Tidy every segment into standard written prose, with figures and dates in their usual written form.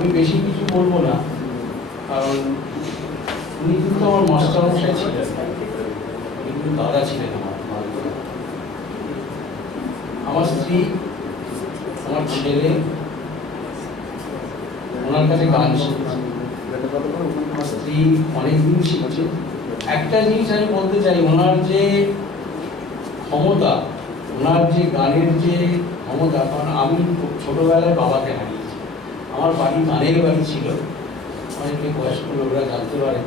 আমি বেশি কিছু বলবো না, কারণ উনি কিন্তু আমার মাস্টারমশাই ছিলেন, উনি কিন্তু দাদা ছিলেন আমার স্ত্রী, আমার ছেলে ওনার কাছে গান শিখছে। স্ত্রী অনেকদিন শিখছে। একটা জিনিস আমি বলতে চাই, ওনার যে ক্ষমতা, ওনার যে গানের যে ক্ষমতা, কারণ আমি ছোটবেলায় বাবাকে হারিয়েছি। আমার বাড়ি গানের বাড়ি ছিল, অনেকে বয়স্ক লোকরা জানতে পারে।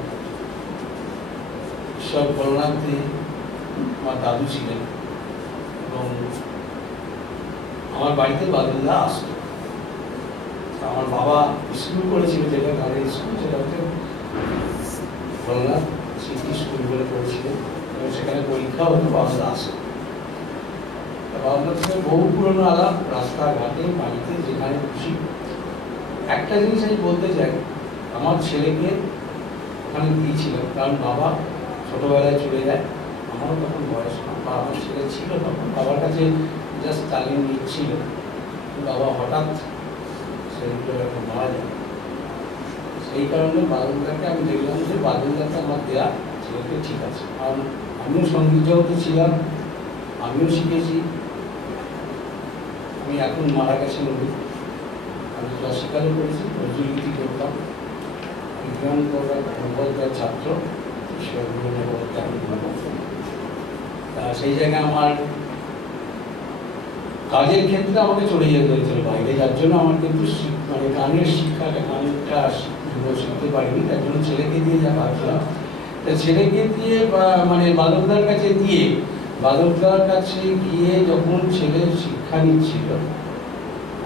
ঈশ্বর করুণার্থে আমার দাদু ছিলেন এবং আমার বাড়িতে বাদলদা আসতো। আমার বাবা স্কুল করেছিল, যেটা গানের স্কুল, সেটা হচ্ছে করুণার্থ স্মৃতি স্কুল বলে করেছিলেন, এবং সেখানে পরীক্ষা হতো, বাদলদা আসতো। বাদলদার সঙ্গে বহু পুরনো আলাপ, রাস্তাঘাটে, বাড়িতে, যেখানে খুশি। একটা জিনিস আমি বলতে চাই, আমার ছেলেকে ওখানে দিয়েছিলাম, কারণ বাবা ছোটবেলায় চলে যায়, আমারও তখন বয়স না, বা আমার ছেলে ছিল তখন, বাবার কাছে জাস্ট তালিম নিচ্ছিল। বাবা হঠাৎ সেগুলো এখন মারা যায়। সেই কারণে বাদলদাকে আমি দেখলাম যে বাদলদাকে আমার দেয়া ছেলেকে ঠিক আছে, কারণ আমিও সঙ্গীত জগতে ছিলাম, আমিও শিখেছি। আমি এখন মারা গেছেন উনি, আমি ক্লাসিক্যালও করেছি, নজরুলগীতি করতাম, বিজ্ঞান ভূগোলটার ছাত্র, সেই জায়গায় আমার কাজের ক্ষেত্রে আমাকে চলে যেতে হয়েছিল বাইরে, যার জন্য আমার কিন্তু মানে গানের শিক্ষাটা, গানটা শিখতে পারিনি। তার জন্য ছেলেকে দিয়ে যা ভাবছিলাম, তা ছেলেকে দিয়ে মানে বাদলদার কাছে দিয়ে, বাদলদার কাছে গিয়ে যখন ছেলে শিক্ষা নিচ্ছিল,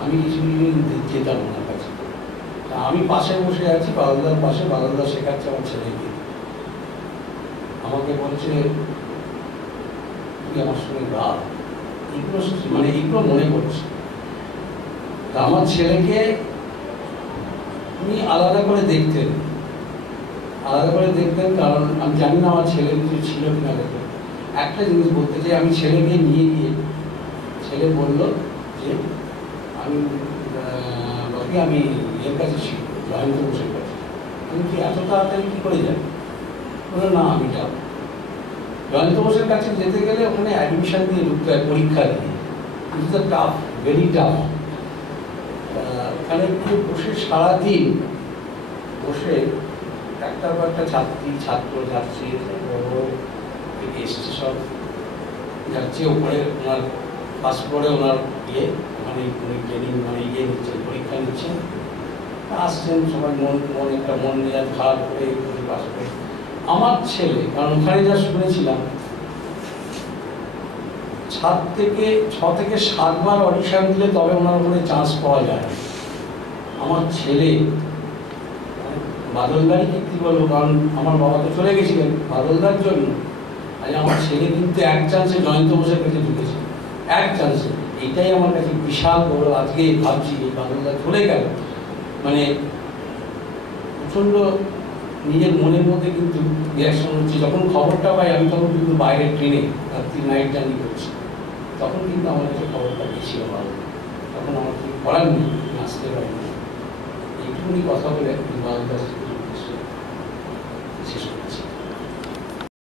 আমি কিছু যেতাম ওনার কাছে। তা আমি পাশে বসে আছি, বাদলদার পাশে, বাদলদা শেখাচ্ছে আমার ছেলেকে। আমাকে বলছে, তুই আমার সঙ্গে গা, এগুলো মানে এগুলো মনে করছে। তা আমার ছেলেকে উনি আলাদা করে দেখতেন, কারণ আমি জানি না আমার ছেলে কিছু ছিল কিনা দেখে। একটা জিনিস বলতে চাই, আমি ছেলেকে নিয়ে গিয়ে, ছেলে বলল যে আমি আমি এর কাছে শিখবো, জয়ন্ত বসের কাছে। আমি কি এত তাড়াতাড়ি কী করে যাই? বললো না, আমি যাব। জয়ন্ত বসের কাছে যেতে গেলে ওখানে অ্যাডমিশন দিয়ে ঢুকতে হয়, পরীক্ষা দিয়ে। It's a tough, very tough. ওখানে গিয়ে বসে সারাদিন বসে একটা পর একটা ছাত্র যাচ্ছে, এসছে, সব যাচ্ছে ওপরে, ওনার পাস করে ওনার ইয়ে, মানে ট্রেনিং, মানে ইয়ে নিচ্ছেন, পরীক্ষা নিচ্ছেন, আসছেন সবাই মন মেজাজ খারাপ করে পাস করে। আমার ছেলে, কারণ ওখানে যা শুনেছিলাম, 6 থেকে 7 বার অডিশন দিলে তবে ওনার ওখানে চান্স পাওয়া যায়। আমার ছেলে বাদলদারই কি বলবো, কারণ আমার বাবা তো চলে গেছিলেন বাদলদার জন্য, আজ আমার ছেলে কিন্তু এক চান্সে জয়ন্ত বসের কাছে ঢুকেছে, এক চান্সে। এইটাই আমার কাছে বিশাল বড়। আজকে ভাবছি এই বাদলদা চলে গেল, মানে প্রচণ্ড নিজের মনের মধ্যে কিন্তু রিয়াকশন হচ্ছে। যখন খবরটা পাই, আমি তখন কিন্তু বাইরের ট্রেনে রাত্রি নাইট জার্নি করছি, তখন কিন্তু আমার কাছে খবরটা গেছিল ভালো। তখন আমার কিছু করার নেই, আসতে পারিনি। এইটুকুনি কথা বলে বাদলদার